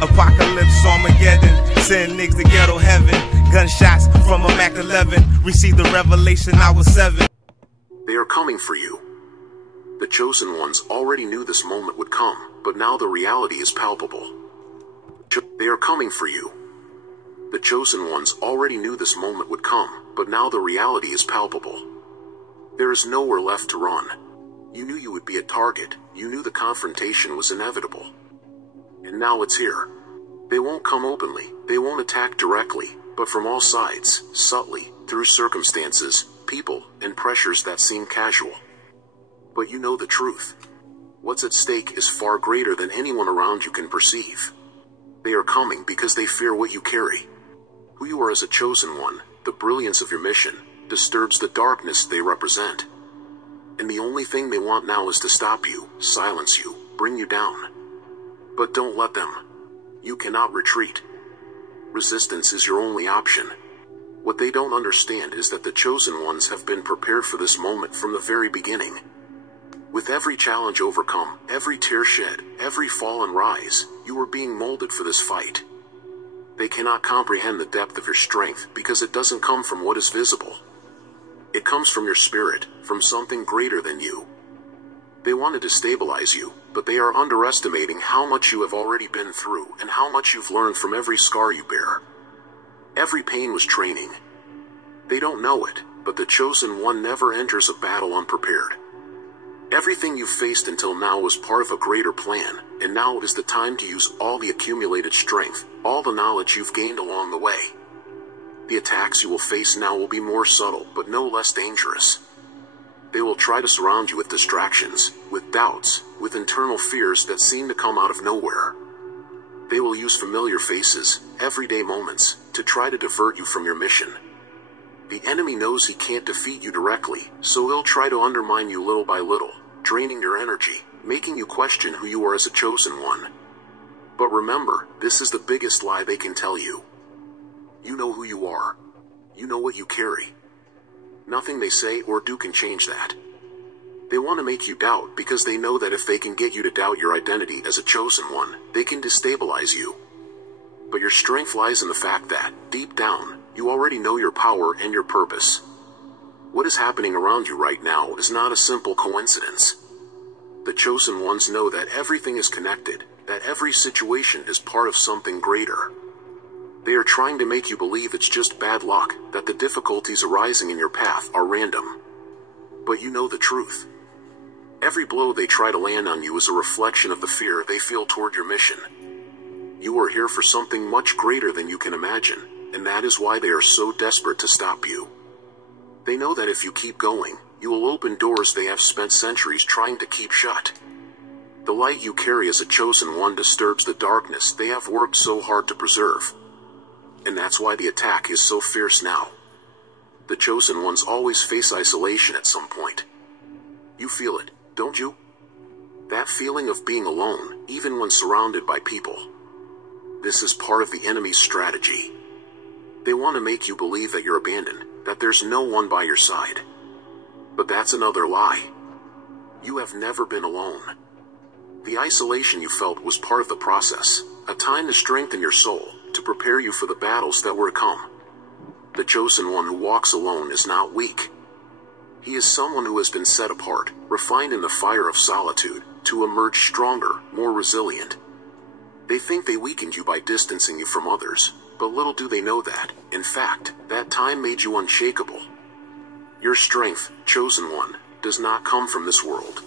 Apocalypse, Armageddon, send niggas to ghetto heaven. Gunshots from a Mac 11, received the revelation I was 7. They are coming for you. The chosen ones already knew this moment would come, but now the reality is palpable. They are coming for you. The chosen ones already knew this moment would come, but now the reality is palpable. There is nowhere left to run. You knew you would be a target. You knew the confrontation was inevitable. And now it's here. They won't come openly. They won't attack directly, but from all sides, subtly, through circumstances, people, and pressures that seem casual. But you know the truth. What's at stake is far greater than anyone around you can perceive. They are coming because they fear what you carry. Who you are as a chosen one, the brilliance of your mission, disturbs the darkness they represent. And the only thing they want now is to stop you, silence you, bring you down. But don't let them. You cannot retreat. Resistance is your only option. What they don't understand is that the chosen ones have been prepared for this moment from the very beginning. With every challenge overcome, every tear shed, every fall and rise, you are being molded for this fight. They cannot comprehend the depth of your strength because it doesn't come from what is visible. It comes from your spirit, from something greater than you. They want to destabilize you, but they are underestimating how much you have already been through and how much you've learned from every scar you bear. Every pain was training. They don't know it, but the chosen one never enters a battle unprepared. Everything you've faced until now was part of a greater plan, and now is the time to use all the accumulated strength, all the knowledge you've gained along the way. The attacks you will face now will be more subtle, but no less dangerous. They will try to surround you with distractions, with doubts, with internal fears that seem to come out of nowhere. They will use familiar faces, everyday moments, to try to divert you from your mission. The enemy knows he can't defeat you directly, so he'll try to undermine you little by little, draining your energy, making you question who you are as a chosen one. But remember, this is the biggest lie they can tell you. You know who you are. You know what you carry. Nothing they say or do can change that. They want to make you doubt because they know that if they can get you to doubt your identity as a chosen one, they can destabilize you. But your strength lies in the fact that, deep down, you already know your power and your purpose. What is happening around you right now is not a simple coincidence. The chosen ones know that everything is connected, that every situation is part of something greater. They are trying to make you believe it's just bad luck, that the difficulties arising in your path are random. But you know the truth. Every blow they try to land on you is a reflection of the fear they feel toward your mission. You are here for something much greater than you can imagine, and that is why they are so desperate to stop you. They know that if you keep going, you will open doors they have spent centuries trying to keep shut. The light you carry as a chosen one disturbs the darkness they have worked so hard to preserve. And that's why the attack is so fierce now. The chosen ones always face isolation at some point. You feel it, don't you? That feeling of being alone, even when surrounded by people. This is part of the enemy's strategy. They want to make you believe that you're abandoned, that there's no one by your side. But that's another lie. You have never been alone. The isolation you felt was part of the process, a time to strengthen your soul, to prepare you for the battles that were to come. The chosen one who walks alone is not weak. He is someone who has been set apart, refined in the fire of solitude, to emerge stronger, more resilient. They think they weakened you by distancing you from others, but little do they know that, in fact, that time made you unshakable. Your strength, chosen one, does not come from this world.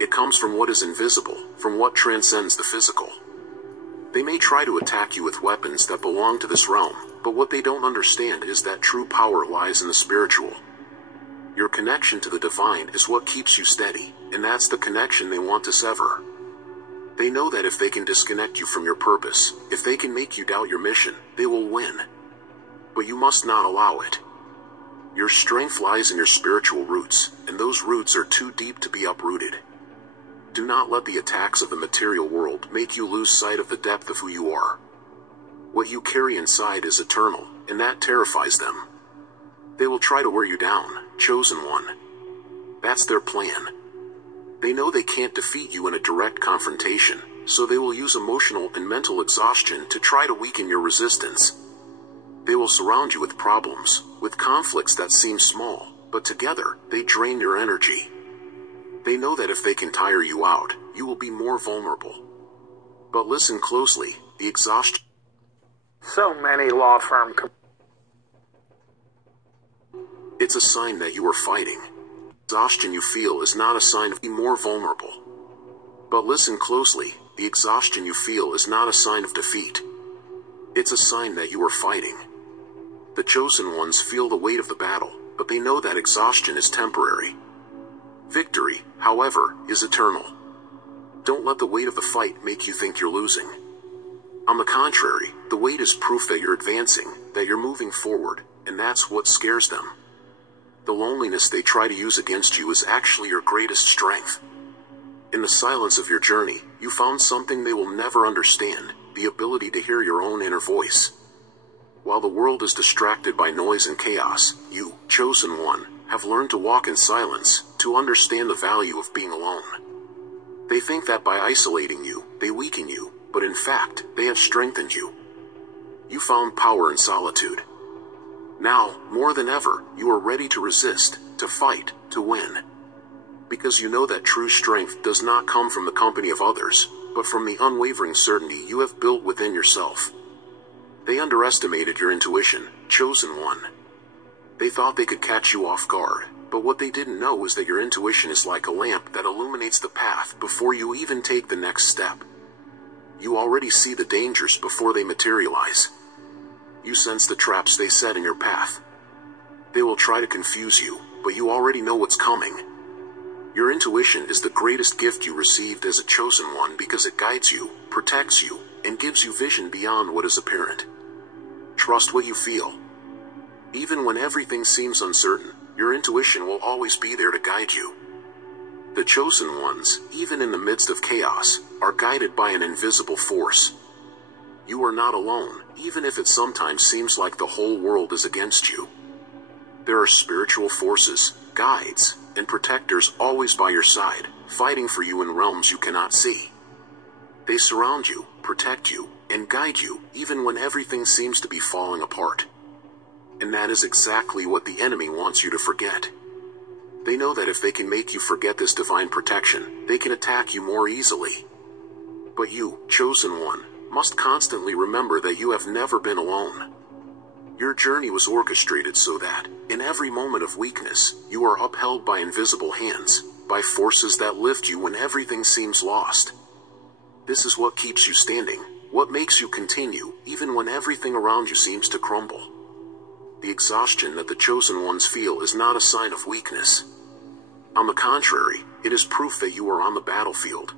It comes from what is invisible, from what transcends the physical. They may try to attack you with weapons that belong to this realm, but what they don't understand is that true power lies in the spiritual. Your connection to the divine is what keeps you steady, and that's the connection they want to sever. They know that if they can disconnect you from your purpose, if they can make you doubt your mission, they will win. But you must not allow it. Your strength lies in your spiritual roots, and those roots are too deep to be uprooted. Do not let the attacks of the material world make you lose sight of the depth of who you are. What you carry inside is eternal, and that terrifies them. They will try to wear you down, chosen one. That's their plan. They know they can't defeat you in a direct confrontation, so they will use emotional and mental exhaustion to try to weaken your resistance. They will surround you with problems, with conflicts that seem small, but together, they drain your energy. They know that if they can tire you out, you will be more vulnerable. But listen closely, the exhaustion. So many law firm. It's a sign that you are fighting. Exhaustion you feel is not a sign of being more vulnerable. But listen closely, the exhaustion you feel is not a sign of defeat. It's a sign that you are fighting. The chosen ones feel the weight of the battle, but they know that exhaustion is temporary. Victory, however, is eternal. Don't let the weight of the fight make you think you're losing. On the contrary, the weight is proof that you're advancing, that you're moving forward, and that's what scares them. The loneliness they try to use against you is actually your greatest strength. In the silence of your journey, you found something they will never understand, the ability to hear your own inner voice. While the world is distracted by noise and chaos, you, chosen one, have learned to walk in silence, to understand the value of being alone. They think that by isolating you, they weaken you, but in fact, they have strengthened you. You found power in solitude. Now, more than ever, you are ready to resist, to fight, to win. Because you know that true strength does not come from the company of others, but from the unwavering certainty you have built within yourself. They underestimated your intuition, chosen one. They thought they could catch you off guard, but what they didn't know is that your intuition is like a lamp that illuminates the path before you even take the next step. You already see the dangers before they materialize. You sense the traps they set in your path. They will try to confuse you, but you already know what's coming. Your intuition is the greatest gift you received as a chosen one because it guides you, protects you, and gives you vision beyond what is apparent. Trust what you feel. Even when everything seems uncertain, your intuition will always be there to guide you. The chosen ones, even in the midst of chaos, are guided by an invisible force. You are not alone, even if it sometimes seems like the whole world is against you. There are spiritual forces, guides, and protectors always by your side, fighting for you in realms you cannot see. They surround you, protect you, and guide you, even when everything seems to be falling apart. And that is exactly what the enemy wants you to forget. They know that if they can make you forget this divine protection, they can attack you more easily. But you, chosen one, must constantly remember that you have never been alone. Your journey was orchestrated so that, in every moment of weakness, you are upheld by invisible hands, by forces that lift you when everything seems lost. This is what keeps you standing, what makes you continue, even when everything around you seems to crumble. The exhaustion that the chosen ones feel is not a sign of weakness. On the contrary, it is proof that you are on the battlefield.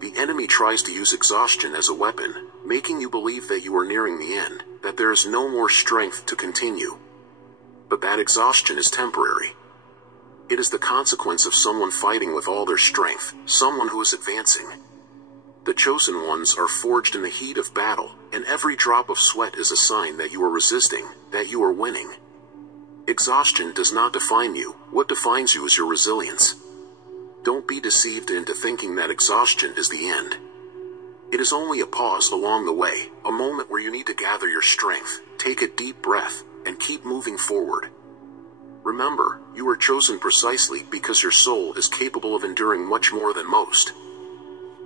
The enemy tries to use exhaustion as a weapon, making you believe that you are nearing the end, that there is no more strength to continue. But that exhaustion is temporary. It is the consequence of someone fighting with all their strength, someone who is advancing. The chosen ones are forged in the heat of battle, and every drop of sweat is a sign that you are resisting, that you are winning. Exhaustion does not define you. What defines you is your resilience. Don't be deceived into thinking that exhaustion is the end. It is only a pause along the way, a moment where you need to gather your strength, take a deep breath, and keep moving forward. Remember, you are chosen precisely because your soul is capable of enduring much more than most.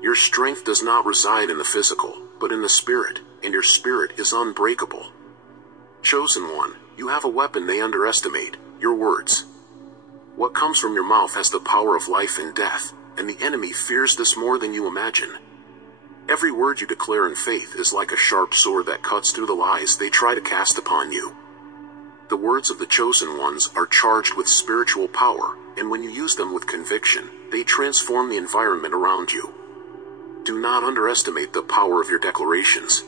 Your strength does not reside in the physical, but in the spirit, and your spirit is unbreakable. Chosen one, you have a weapon they underestimate, your words. What comes from your mouth has the power of life and death, and the enemy fears this more than you imagine. Every word you declare in faith is like a sharp sword that cuts through the lies they try to cast upon you. The words of the chosen ones are charged with spiritual power, and when you use them with conviction, they transform the environment around you. Do not underestimate the power of your declarations.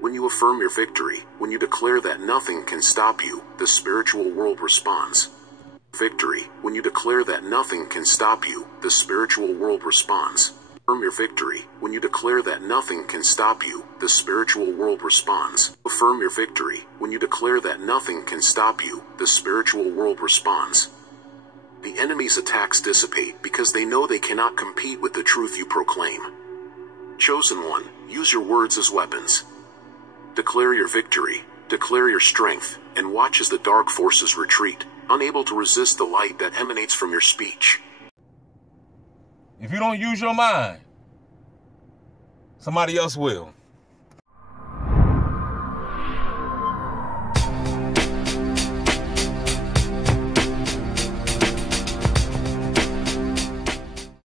When you affirm your victory, when you declare that nothing can stop you, the spiritual world responds. Victory, when you declare that nothing can stop you, the spiritual world responds. Affirm your victory, when you declare that nothing can stop you, the spiritual world responds. Affirm your victory, when you declare that nothing can stop you, the spiritual world responds. The enemy's attacks dissipate because they know they cannot compete with the truth you proclaim. Chosen One, use your words as weapons. Declare your victory, declare your strength, and watch as the dark forces retreat, unable to resist the light that emanates from your speech. If you don't use your mind, somebody else will.